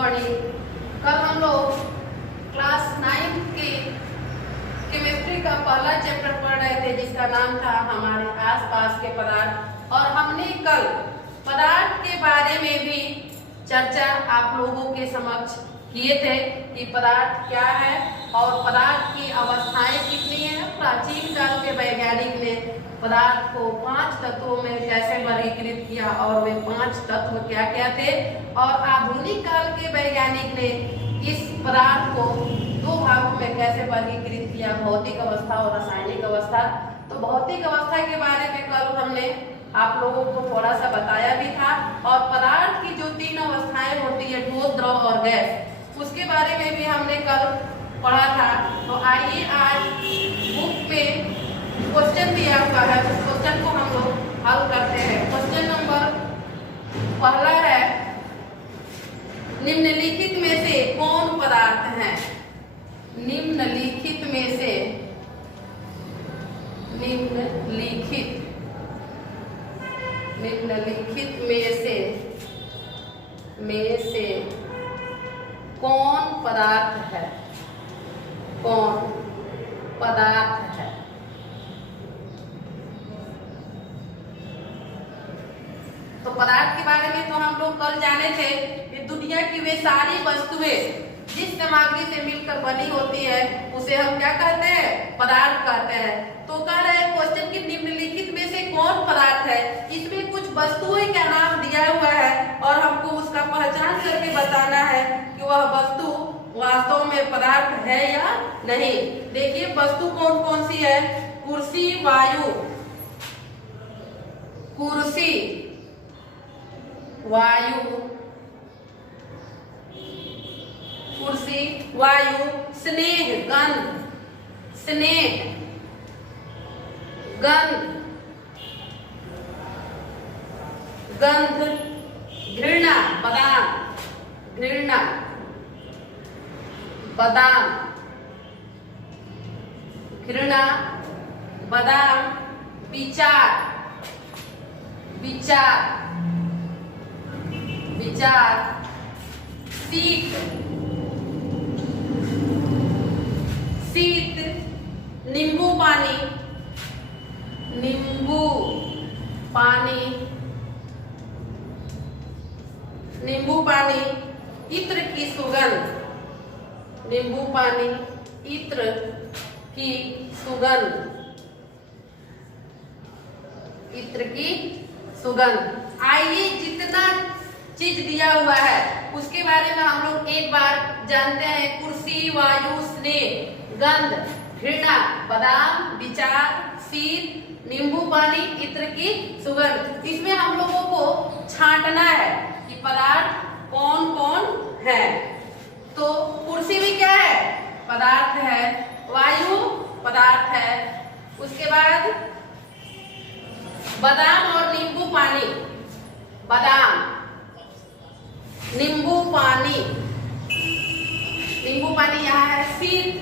Morning. कल हम लोग क्लास 9 के केमिस्ट्री का पहला चैप्टर पढ़ रहे थे जिसका नाम था हमारे आसपास के पदार्थ, और हमने कल पदार्थ के बारे में भी चर्चा आप लोगों के समक्ष किए थे कि पदार्थ क्या है और पदार्थ की अवस्थाएं कितनी हैं। प्राचीन काल के वैज्ञानिक ने पदार्थ को 5 तत्वों में कैसे वर्गीकृत किया और वे 5 तत्व क्या क्या थे, और आधुनिक काल के वैज्ञानिक ने इस पदार्थ को 2 भागों में कैसे वर्गीकृत किया, भौतिक अवस्था और रासायनिक अवस्था। तो भौतिक अवस्था के बारे में कल हमने आप लोगों को थोड़ा सा बताया भी था, और पदार्थ की जो 3 अवस्थाएं होती है, ठोस, द्रव और गैस, उसके बारे में भी हमने कल पढ़ा था। तो आइए आज बुक में क्वेश्चन दिया हुआ है, उस क्वेश्चन को हम लोग हल करते हैं। क्वेश्चन नंबर पहला है, निम्नलिखित में से कौन पदार्थ है? निम्नलिखित में से कौन पदार्थ है? कौन पदार्थ है? तो पदार्थ के बारे में तो हम लोग कल जाने थे कि दुनिया की वे सारी वस्तुएं जिस सामग्री से मिलकर बनी होती है उसे हम क्या कहते हैं? पदार्थ कहते हैं। तो कह रहे हैं क्वेश्चन की निम्नलिखित में से कौन पदार्थ है? इसमें कुछ वस्तुएं का नाम दिया हुआ है और हमको उसका पहचान करके बताना है कि वह वस्तु वास्तव में पदार्थ है या नहीं। देखिए वस्तु कौन कौन सी है? कुर्सी, वायु, कुर्सी, वायु, कुर्सी, वायु, स्नेह, गंध, स्नेह, गंध, गंध, घृणा, बादाम, घृणा, बादाम, घृणा, बादाम, विचार, विचार, विचार, शीत, शीत, नींबू पानी, नींबू पानी, नींबू पानी, इत्र की सुगंध, नींबू पानी, इत्र की सुगंध, इत्र की सुगंध। आइए जितना चीज दिया हुआ है उसके बारे में हम लोग एक बार जानते हैं। कुर्सी, वायु, स्नेह, गंध, घृणा, बादाम, विचार, शीत, नींबू पानी, इत्र की सुगंध। इसमें हम लोगों को छांटना है कि पदार्थ कौन कौन है। तो कुर्सी भी क्या है? पदार्थ है। वायु पदार्थ है। उसके बाद बादाम और नींबू पानी, बादाम, नींबू पानी, नींबू पानी यहाँ है। शीत,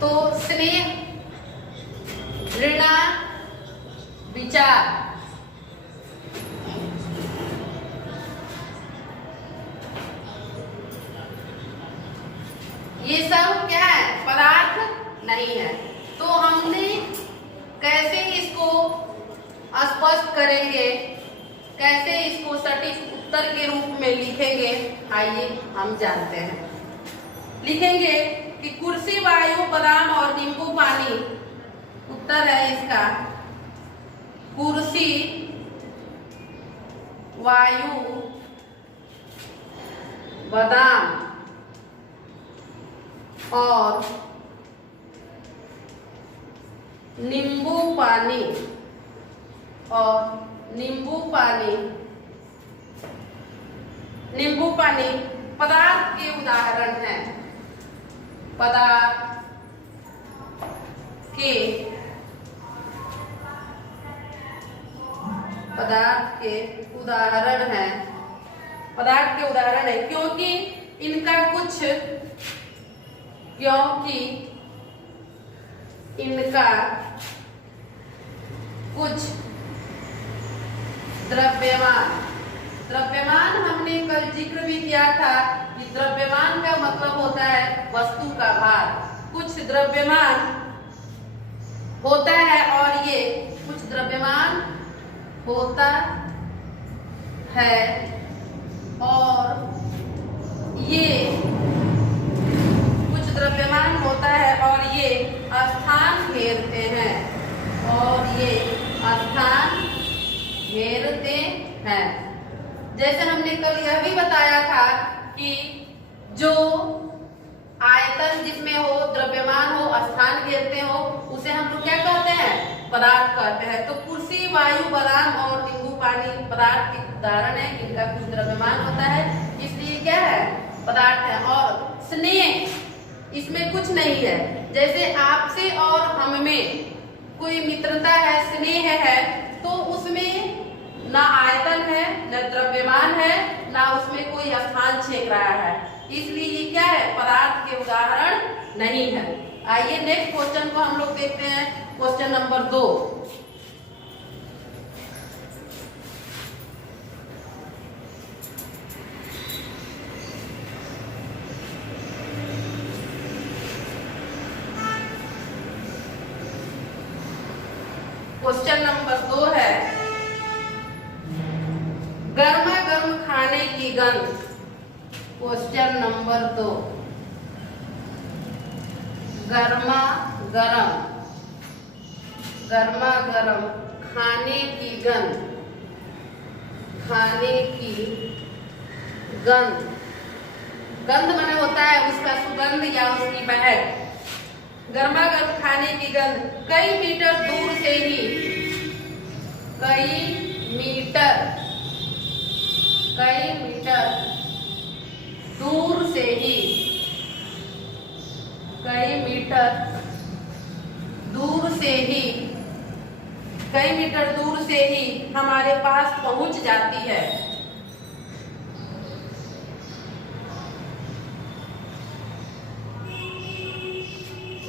तो स्नेह, घृणा, विचार, ये सब क्या है? पदार्थ नहीं है। तो हमने कैसे इसको स्पष्ट करेंगे, कैसे इसको सटीक उत्तर के रूप में लिखेंगे, आइए हम जानते हैं। लिखेंगे कि कुर्सी, वायु, बादाम और नींबू पानी। उत्तर है इसका कुर्सी, वायु, बादाम और नींबू पानी, और नींबू पानी, नींबू पानी पदार्थ के उदाहरण हैं। पदार्थ के उदाहरण हैं। पदार्थ के उदाहरण है क्योंकि इनका कुछ द्रव्यमान। द्रव्यमान हमने कल जिक्र भी किया था कि द्रव्यमान का मतलब होता है वस्तु का भार। कुछ द्रव्यमान होता है और ये कुछ द्रव्यमान होता है और ये कुछ द्रव्यमान होता है और ये स्थान घेरते हैं और ये स्थान घेरते हैं। जैसे हमने कल यह भी बताया था कि जो आयतन जिसमें हो, द्रव्यमान हो, स्थान घेरते हो, उसे हम लोग क्या कहते हैं? पदार्थ कहते हैं। तो कुर्सी, वायु, बदाम और नींबू पानी पदार्थ के उदाहरण है। इनका कुछ द्रव्यमान होता है, इसलिए क्या है? पदार्थ है। और स्नेह, इसमें कुछ नहीं है। जैसे आपसे और हम में कोई मित्रता है, स्नेह है, तो उसमें ना आयतन है, न द्रव्यमान है, ना उसमें कोई स्थान छेद रहा है, इसलिए ये क्या है? पदार्थ के उदाहरण नहीं है। आइए नेक्स्ट क्वेश्चन को हम लोग देखते हैं। Question number 2। क्वेश्चन नंबर 2 है गर्मा गर्म खाने की गंध। क्वेश्चन नंबर 2, गर्मा गर्म खाने की गंध। खाने की गंध, गंध माने होता है उसका सुगंध या उसकी महक। गर्मा गर्म खाने की गंध कई मीटर दूर से ही, कई मीटर दूर से ही, कई मीटर दूर से ही हमारे पास पहुंच जाती है।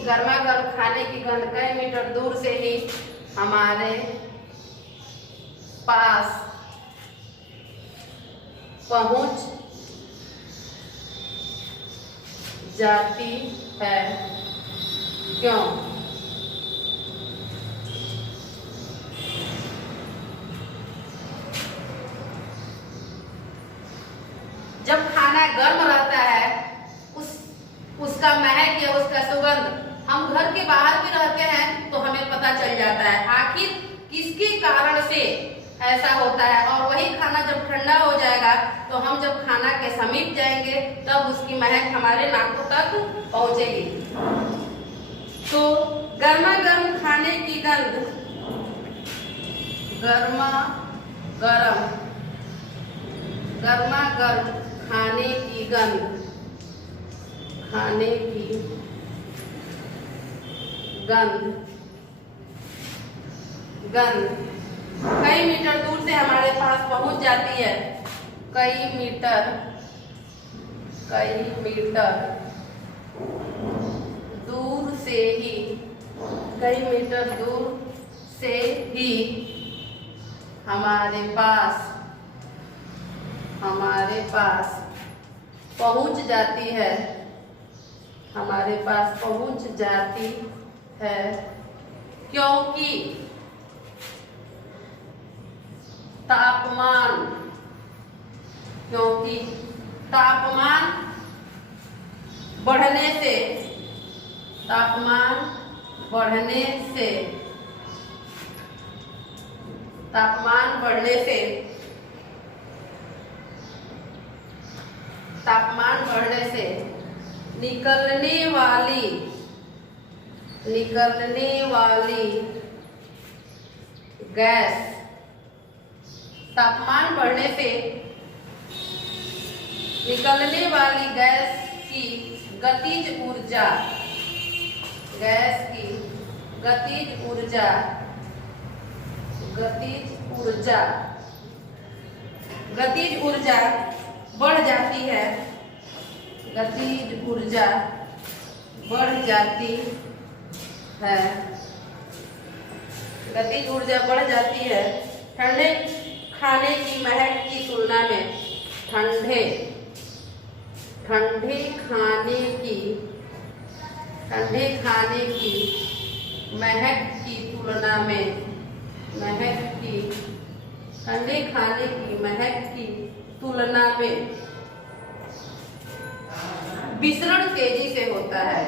गर्मा गर्म खाने की गंध कई मीटर दूर से ही हमारे पास पहुंच जाती है। क्यों? जब खाना गर्म रहता है, उसका महक या उसका सुगंध हम घर के बाहर भी रहते हैं तो हमें पता चल जाता है। आखिर किसके कारण से ऐसा होता है? और वही खाना जब ठंडा हो जाएगा तो हम जब खाना के समीप जाएंगे तब उसकी महक हमारे नाकों तक पहुंचेगी। तो गर्मा गर्म खाने की गंध, गर्मा गर्म खाने की गंध, गंध कई मीटर दूर से हमारे पास पहुंच जाती है। कई मीटर दूर से ही, कई मीटर दूर से ही हमारे पास पहुंच जाती है। हमारे पास पहुंच जाती है क्योंकि तापमान बढ़ने से, तापमान बढ़ने से निकलने वाली गैस, तापमान बढ़ने से निकलने वाली गैस की गतिज ऊर्जा, बढ़ जाती है। गतिज ऊर्जा बढ़ जाती है। ठंडे खाने की महक की तुलना में ठंडे खाने की महक की तुलना में ठंडे खाने की महक की तुलना में विसरण तेजी से होता है।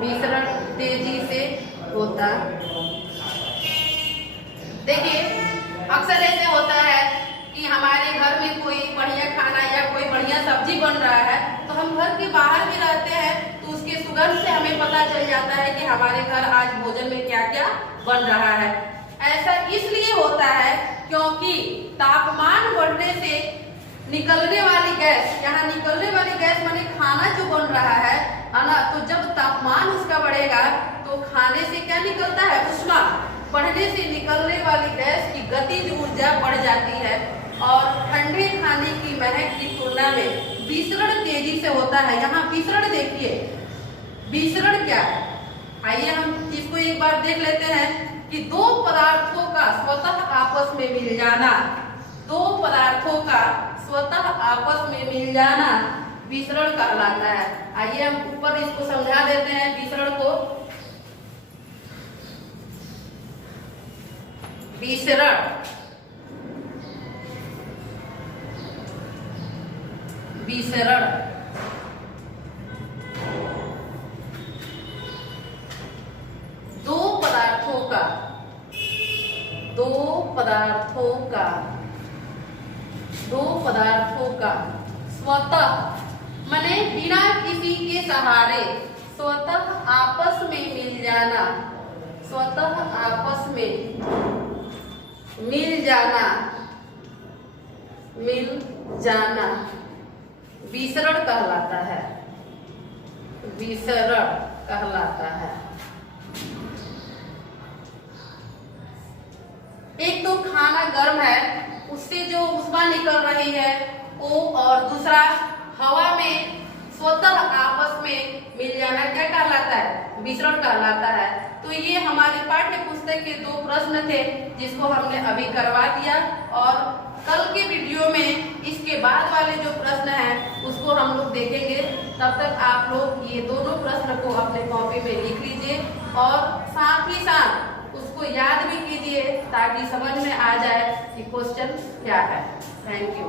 विसरण तेजी से होता। देखिए, अक्सर ऐसे होता है कि हमारे घर में कोई बढ़िया खाना या कोई बढ़िया सब्जी बन रहा है, तो हम घर के बाहर भी रहते हैं तो उसके सुगंध से हमें पता चल जाता है कि हमारे घर आज भोजन में क्या क्या बन रहा है। ऐसा इसलिए होता है क्योंकि तापमान बढ़ने से निकलने वाली गैस, यहाँ निकलने वाली गैस माने खाना जो बन रहा है ना, तो जब तापमान उसका बढ़ेगा तो खाने से क्या निकलता है, ऊष्मा बढ़ने से निकलने वाली गैस की गतिज ऊर्जा बढ़ जाती है और ठंडे खाने की महक की तुलना में विसरण तेजी से होता है। यहाँ विसरण देखिए, विसरण क्या है, आइए हम इसको एक बार देख लेते हैं कि दो पदार्थों का स्वतः आपस में मिल जाना, विसरण कहलाता है। आइए हम ऊपर इसको समझा देते हैं विसरण को। विसरण दो पदार्थों का स्वतः माने बिना किसी के सहारे स्वतः आपस में मिल जाना विसरण कहलाता है। एक तो खाना गर्म है, उससे जो ऊष्मा निकल रही है वो, और दूसरा हवा में स्वतः आपस में मिल जाना क्या कहलाता है, विसरण कहलाता है। तो ये हमारे पाठ्य पुस्तक के दो प्रश्न थे जिसको हमने अभी करवा दिया, और कल के वीडियो में इसके बाद वाले जो प्रश्न हैं उसको हम लोग देखेंगे। तब तक आप लोग ये दोनों प्रश्न को अपने कॉपी में लिख लीजिए और साथ ही साथ उसको याद भी कीजिए ताकि समझ में आ जाए कि क्वेश्चन क्या है। Thank you.